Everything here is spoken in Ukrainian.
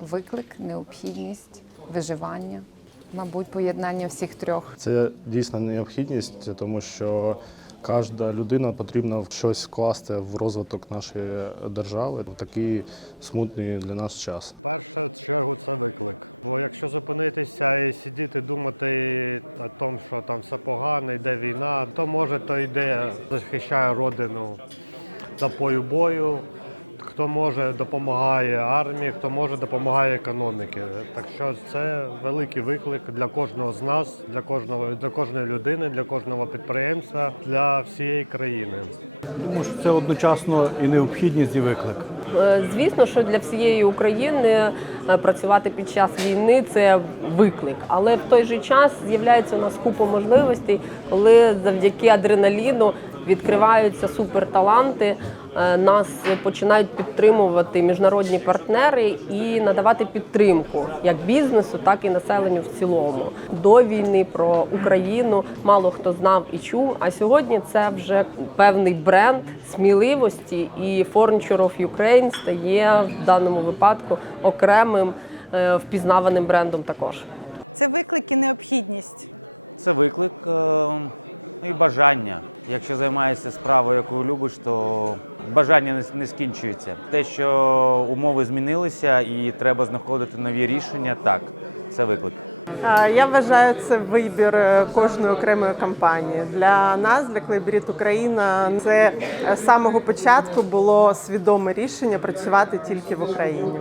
виклик, необхідність, виживання. Мабуть, поєднання всіх трьох. Це дійсно необхідність, тому що кожна людина потрібно в щось вкласти в розвиток нашої держави в такий смутний для нас час. Тому що це одночасно і необхідність, і виклик. Е, Звісно, що для всієї України е, працювати під час війни це виклик, але в той же час з'являється у нас купа можливостей, коли завдяки адреналіну відкриваються суперталанти. е, Нас починають підтримувати міжнародні партнери і надавати підтримку як бізнесу, так і населенню в цілому. До війни про Україну мало хто знав і чув. А сьогодні це вже певний бренд сміливості, і Furniture of Ukraine стає в даному випадку окремим е, впізнаваним брендом також. Я вважаю це вибір е, кожної окремої компанії. Для нас, для Клейберіт Україна, це е, з самого початку було свідоме рішення працювати тільки в Україні.